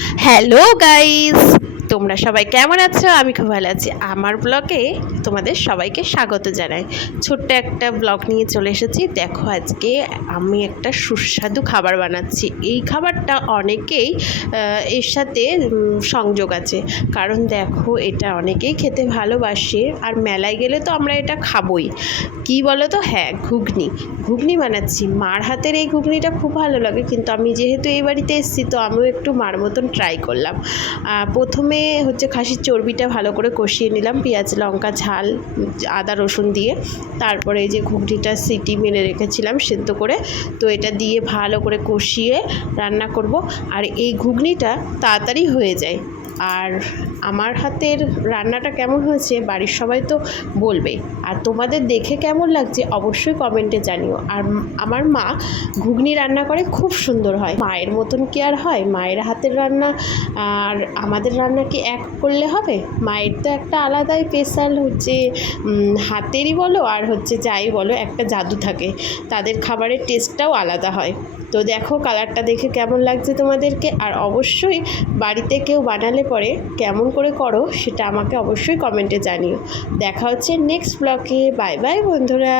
Hello guys, তোমরা সবাই কেমন আছো? আমি খুব ভালো আছি। আমার ব্লগে তোমাদের সবাইকে স্বাগত জানাই। ছোট্ট একটা ব্লগ নিয়ে চলে এসেছি। দেখো, আজকে আমি একটা সুস্বাদু খাবার বানাচ্ছি। এই খাবারটা অনেকেই এর সাথে সংযোগ আছে, কারণ দেখো এটা অনেকেই খেতে ভালোবাসে, আর মেলায় গেলে তো আমরা এটা খাবই। কি বলো তো? হ্যাঁ, ঘুগনি। ঘুগনি বানাচ্ছি। মার হাতের এই ঘুগনিটা খুব ভালো লাগে, কিন্তু আমি যেহেতু এই বাড়িতে এসেছি তো আমিও একটু মার মতন ট্রাই করলাম। প্রথমে হচ্ছে খাসির চর্বিটা ভালো করে কষিয়ে নিলাম, পেঁয়াজ লঙ্কা ঝাল আদা রসুন দিয়ে। তারপরে এই যে ঘুগনিটা সিটি মেরে রেখেছিলাম সেদ্ধ করে, তো এটা দিয়ে ভালো করে কষিয়ে রান্না করব। আর এই ঘুগনিটা তাড়াতাড়ি হয়ে যায়। আর আমার হাতের রান্নাটা কেমন হয়েছে বাড়ির সবাই তো বলবে, আর তোমাদের দেখে কেমন লাগছে অবশ্যই কমেন্টে জানিও। আর আমার মা ঘুগনি রান্না করে, খুব সুন্দর হয়। মায়ের মতন কি আর হয়? মায়ের হাতের রান্না আর আমাদের রান্না কি এক করলে হবে? মায়ের তো একটা আলাদাই স্পেশাল হচ্ছে হাতেরই বলো আর হচ্ছে যাই বলো, একটা জাদু থাকে। তাদের খাবারের টেস্টটাও আলাদা হয়। তো দেখো কালারটা দেখে কেমন লাগছে তোমাদেরকে। আর অবশ্যই বাড়িতে কেউ বানালে পরে কেমন করে করো সেটা আমাকে অবশ্যই কমেন্টে জানিও। দেখা হচ্ছে নেক্সট ব্লগে। বাই বাই বন্ধুরা।